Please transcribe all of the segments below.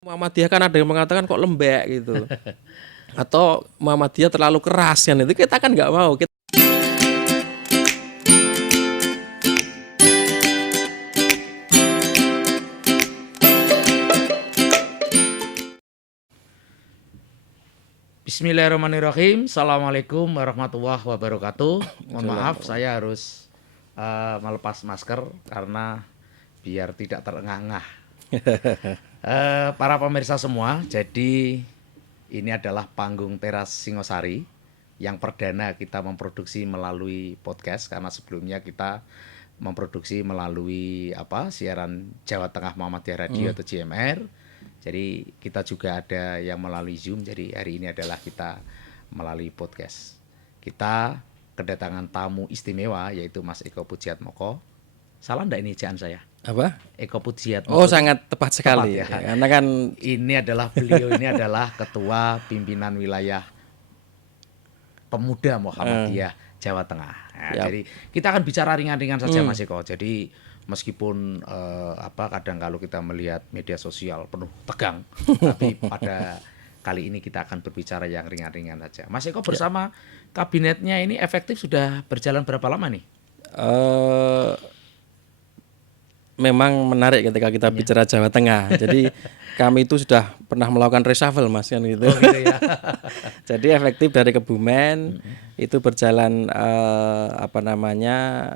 Muhammadiyah kan ada yang mengatakan kok lembek gitu. Atau Muhammadiyah terlalu keras kan itu kita kan nggak mau. Bismillahirrahmanirrahim. Assalamualaikum warahmatullahi wabarakatuh. Mohon maaf, saya harus melepas masker karena biar tidak terengah-engah. Para pemirsa semua, jadi ini adalah panggung teras Singosari yang perdana kita memproduksi melalui podcast karena sebelumnya kita memproduksi melalui siaran Jawa Tengah Muhammadiyah Radio atau JMR. Jadi kita juga ada yang melalui Zoom. Jadi hari ini adalah kita melalui podcast. Kita kedatangan tamu istimewa yaitu Mas Eko Pujiatmoko. Salah enggak ini ejaan saya? Apa? Eko Pujiatmoko. Oh, sangat tepat sekali. Ya. Karena kan beliau ini adalah ketua pimpinan wilayah Pemuda Muhammadiyah Jawa Tengah. Nah, jadi kita akan bicara ringan-ringan saja Mas Eko. Jadi meskipun kadang kalau kita melihat media sosial penuh tegang, tapi pada kali ini kita akan berbicara yang ringan-ringan saja. Mas Eko bersama kabinetnya ini efektif sudah berjalan berapa lama nih? Memang menarik ketika kita bicara Jawa Tengah. Jadi kami itu sudah pernah melakukan reshuffle Mas kan gitu. Oh, gitu ya. Jadi efektif dari Kebumen itu berjalan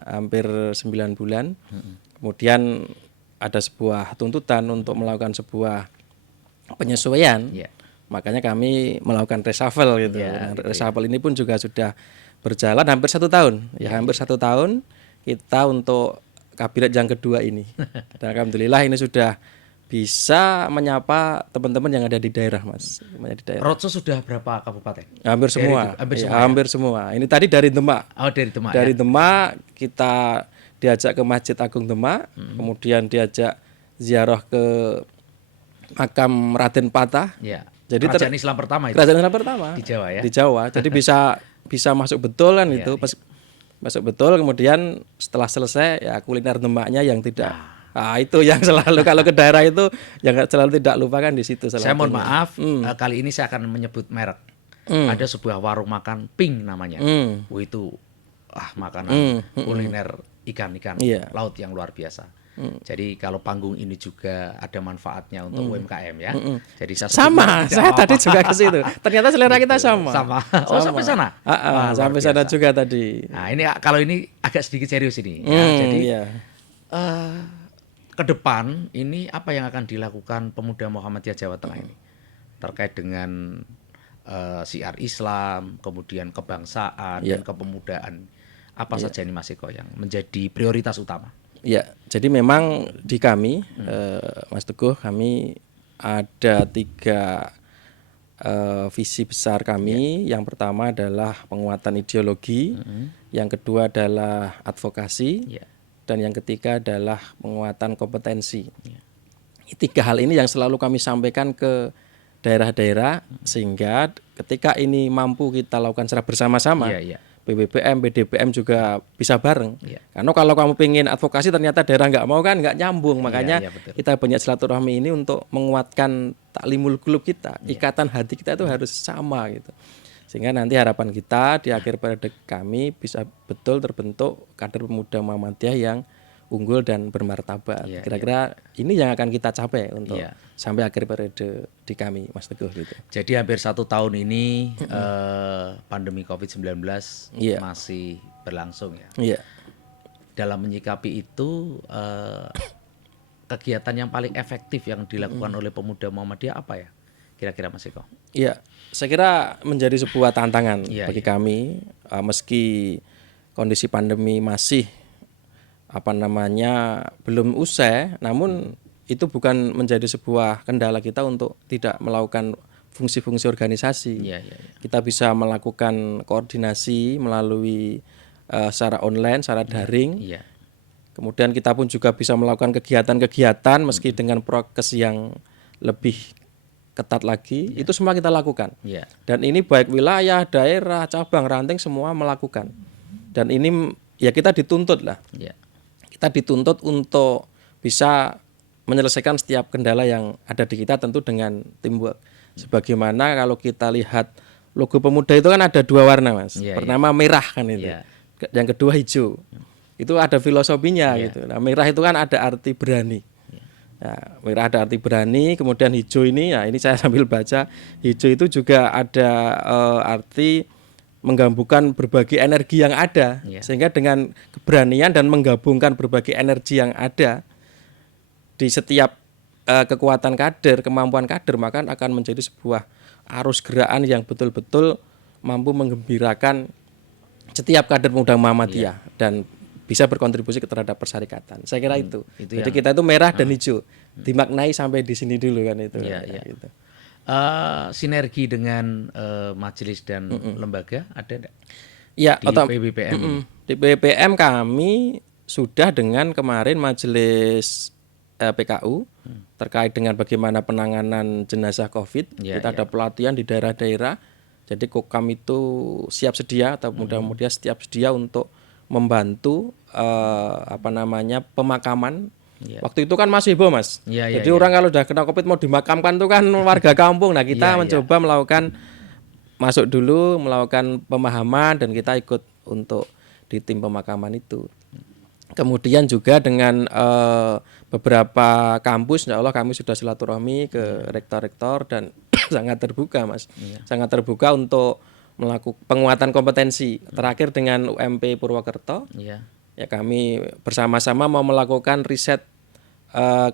hampir 9 bulan. Kemudian ada sebuah tuntutan untuk melakukan sebuah penyesuaian. Makanya kami melakukan reshuffle gitu. Reshuffle ini pun juga sudah berjalan hampir 1 tahun. Hampir 1 tahun kita untuk kabinet yang kedua ini. Dan alhamdulillah ini sudah bisa menyapa teman-teman yang ada di daerah, Mas. Roadshow sudah berapa kabupaten? Hampir semua. Hampir semua. Ini tadi dari Demak. Oh, dari Demak. Dari Demak kita diajak ke Masjid Agung Demak, kemudian diajak ziarah ke makam Raden Patah. Jadi kerajaan Islam pertama itu. Kerajaan Islam pertama di Jawa ya. Di Jawa. Jadi bisa masuk betul kan itu. Masuk betul, kemudian setelah selesai ya kuliner Demaknya yang tidak itu yang selalu kalau ke daerah itu yang selalu tidak lupakan di situ. Saya mohon maaf, kali ini saya akan menyebut merek. Ada sebuah warung makan Pink namanya. Itu makanan kuliner ikan-ikan laut yang luar biasa. Jadi kalau panggung ini juga ada manfaatnya untuk UMKM ya. Jadi saya tadi juga ke situ. Ternyata selera kita sama. Oh, sampai sana. Sampai sana juga tadi. Nah, ini kalau ini agak sedikit serius ini. Ke depan ini apa yang akan dilakukan Pemuda Muhammadiyah Jawa Tengah ini terkait dengan syiar Islam, kemudian kebangsaan dan kepemudaan. Apa saja ini Mas Eko yang menjadi prioritas utama? Ya, jadi memang di kami, Mas Teguh, kami ada 3 visi besar kami. Yang pertama adalah penguatan ideologi, yang kedua adalah advokasi, dan yang ketiga adalah penguatan kompetensi. 3 hal ini yang selalu kami sampaikan ke daerah-daerah, sehingga ketika ini mampu kita lakukan secara bersama-sama. BBPM, BDPM juga bisa bareng. Karena kalau kamu pengen advokasi ternyata daerah nggak mau kan nggak nyambung. Makanya kita banyak silaturahmi ini untuk menguatkan taklimul qulub kita. Ikatan hati kita itu harus sama gitu. Sehingga nanti harapan kita di akhir periode kami bisa betul terbentuk kader pemuda Muhammadiyah yang unggul dan bermartabat. Kira-kira ini yang akan kita capai untuk sampai akhir periode di kami, Mas Teguh gitu. Jadi hampir 1 tahun ini pandemi COVID-19 masih berlangsung ya. Dalam menyikapi itu kegiatan yang paling efektif yang dilakukan oleh Pemuda Muhammadiyah apa ya? Kira-kira Mas Eko? Iya, saya kira menjadi sebuah tantangan bagi kami meski kondisi pandemi masih belum usai, namun itu bukan menjadi sebuah kendala kita untuk tidak melakukan fungsi-fungsi organisasi. Kita bisa melakukan koordinasi melalui secara online, secara daring. Kemudian kita pun juga bisa melakukan kegiatan-kegiatan meski dengan prokes yang lebih ketat lagi. Itu semua kita lakukan. Dan ini baik wilayah, daerah, cabang, ranting semua melakukan. Dan ini ya kita dituntut lah. Kita dituntut untuk bisa menyelesaikan setiap kendala yang ada di kita tentu dengan teamwork. Sebagaimana kalau kita lihat logo pemuda itu kan ada 2 warna Mas. Pertama merah kan itu. Yang kedua hijau. Itu ada filosofinya gitu. Nah, merah itu kan ada arti berani. Ya, merah ada arti berani, kemudian hijau ini, ya ini saya sambil baca, hijau itu juga ada arti menggabungkan berbagai energi yang ada, sehingga dengan keberanian dan menggabungkan berbagai energi yang ada di setiap kekuatan kader, kemampuan kader, maka akan menjadi sebuah arus gerakan yang betul-betul mampu menggembirakan setiap kader muda Muhammadiyah dan bisa berkontribusi terhadap persyarikatan. Saya kira itu. Jadi kita itu merah dan hijau, dimaknai sampai di sini dulu kan itu. Gitu. Sinergi dengan majelis dan lembaga ada enggak? Ya, di PBPM. Di PBPM kami sudah dengan kemarin majelis PKU terkait dengan bagaimana penanganan jenazah COVID. Kita ada pelatihan di daerah-daerah. Jadi Kokam itu siap sedia atau mudah-mudahan siap sedia untuk membantu pemakaman. Waktu itu kan masih heboh Mas. Jadi orang kalau udah kena COVID mau dimakamkan tuh kan warga kampung. Nah kita mencoba melakukan masuk dulu, melakukan pemahaman dan kita ikut untuk di tim pemakaman itu. Kemudian juga dengan beberapa kampus, insya Allah kami sudah silaturahmi ke rektor-rektor dan sangat terbuka Mas. Sangat terbuka untuk melakukan penguatan kompetensi. Terakhir dengan UMP Purwokerto, ya kami bersama-sama mau melakukan riset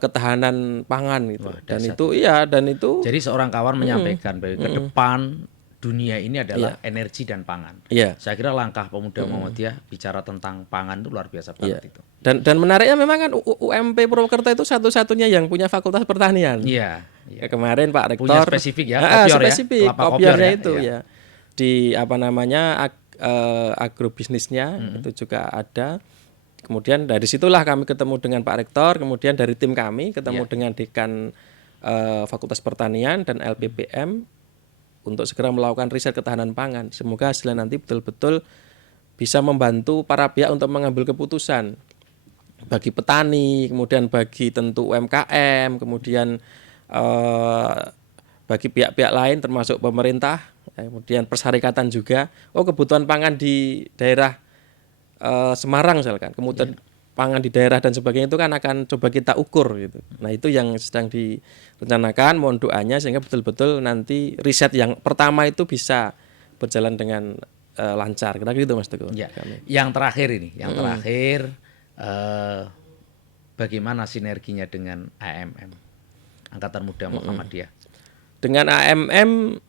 ketahanan pangan gitu. Dan itu jadi seorang kawan menyampaikan bahwa ke depan dunia ini adalah energi dan pangan. Saya kira langkah pemuda Muhammadiyah bicara tentang pangan itu luar biasa banget itu. Dan menariknya memang kan UMP Purwokerto itu satu-satunya yang punya fakultas pertanian. Kemarin Pak Rektor punya spesifik spesifik kopiornya itu ya. Di agrobisnisnya itu juga ada. Kemudian dari situlah kami ketemu dengan Pak Rektor, kemudian dari tim kami ketemu dengan Dekan Fakultas Pertanian dan LPPM untuk segera melakukan riset ketahanan pangan. Semoga hasilnya nanti betul-betul bisa membantu para pihak untuk mengambil keputusan bagi petani, kemudian bagi tentu UMKM, kemudian bagi pihak-pihak lain termasuk pemerintah, kemudian persyarikatan juga. Kebutuhan pangan di daerah Semarang misalkan, kemudian pangan di daerah dan sebagainya itu kan akan coba kita ukur gitu. Nah itu yang sedang direncanakan, mohon doanya sehingga betul-betul nanti riset yang pertama itu bisa berjalan dengan lancar. Kira-kira gitu Mas Teguh. Yang terakhir ini, bagaimana sinerginya dengan AMM, Angkatan Muda Muhammadiyah? Dengan AMM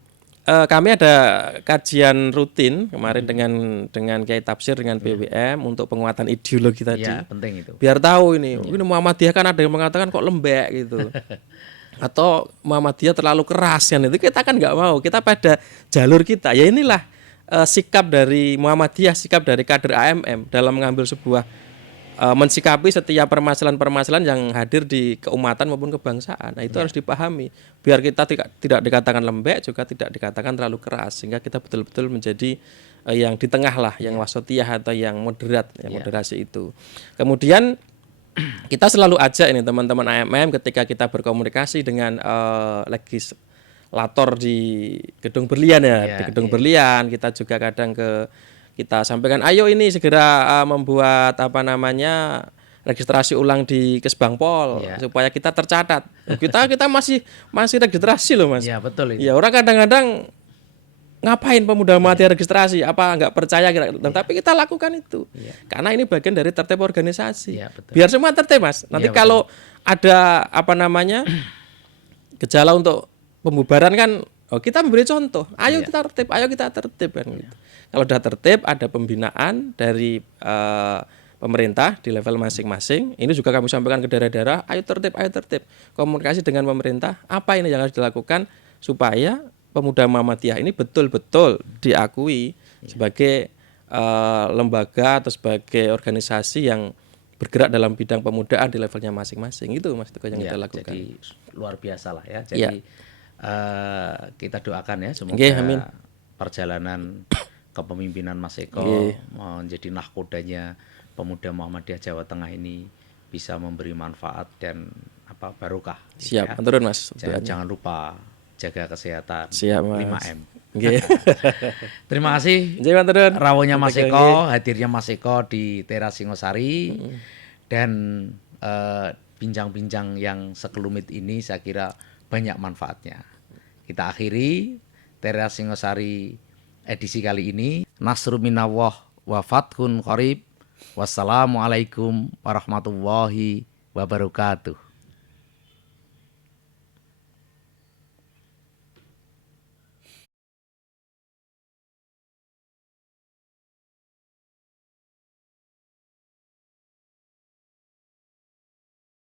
kami ada kajian rutin kemarin dengan Kiai Tafsir dengan BWM untuk penguatan ideologi tadi. Penting itu. Biar tahu ini Muhammadiyah kan ada yang mengatakan kok lembek gitu. Atau Muhammadiyah terlalu keras kan, itu kita kan nggak mau. Kita pada jalur kita. Ya inilah sikap dari Muhammadiyah, sikap dari kader AMM dalam mengambil sebuah mensikapi setiap permasalahan-permasalahan yang hadir di keumatan maupun kebangsaan. Nah itu harus dipahami biar kita tidak dikatakan lembek, juga tidak dikatakan terlalu keras, sehingga kita betul-betul menjadi yang di tengah lah, yang wasatiyah atau yang moderat, yang moderasi itu. Kemudian kita selalu ajak ini teman-teman AMM ketika kita berkomunikasi dengan legislator di Gedung Berlian di Gedung Berlian, kita juga kadang kita sampaikan, ayo ini segera membuat registrasi ulang di Kesbangpol supaya kita tercatat. Kita masih registrasi loh Mas. Betul itu. Ya orang kadang-kadang ngapain pemuda Muhammadiyah registrasi? Apa nggak percaya? Tapi kita lakukan itu karena ini bagian dari tertib organisasi. Biar semua tertib Mas. Nanti kalau ada gejala untuk pembubaran kan, kita memberi contoh. Ayo kita tertib kan gitu. Kalau sudah tertib, ada pembinaan dari pemerintah di level masing-masing. Ini juga kami sampaikan ke daerah-daerah, ayo tertib. Komunikasi dengan pemerintah, apa ini yang harus dilakukan supaya pemuda Muhammadiyah ini betul-betul diakui sebagai lembaga atau sebagai organisasi yang bergerak dalam bidang pemudaan di levelnya masing-masing. Itu Mas Teguh yang kita lakukan. Jadi luar biasa lah ya. Jadi kita doakan ya semoga perjalanan kepemimpinan Mas Eko menjadi nahkodanya pemuda Muhammadiyah Jawa Tengah ini bisa memberi manfaat dan barokah. Siap, turun Mas. Jangan lupa jaga kesehatan. Siap Mas. 5M. Nggih. Terima kasih. Nggih, maturun. Rawuhnya Mas Eko, hadirnya Mas Eko di Teras Singosari dan bincang-bincang yang sekelumit ini saya kira banyak manfaatnya. Kita akhiri Teras Singosari edisi kali ini. Nasru minallah wa fathun qarib. Wassalamualaikum warahmatullahi wabarakatuh.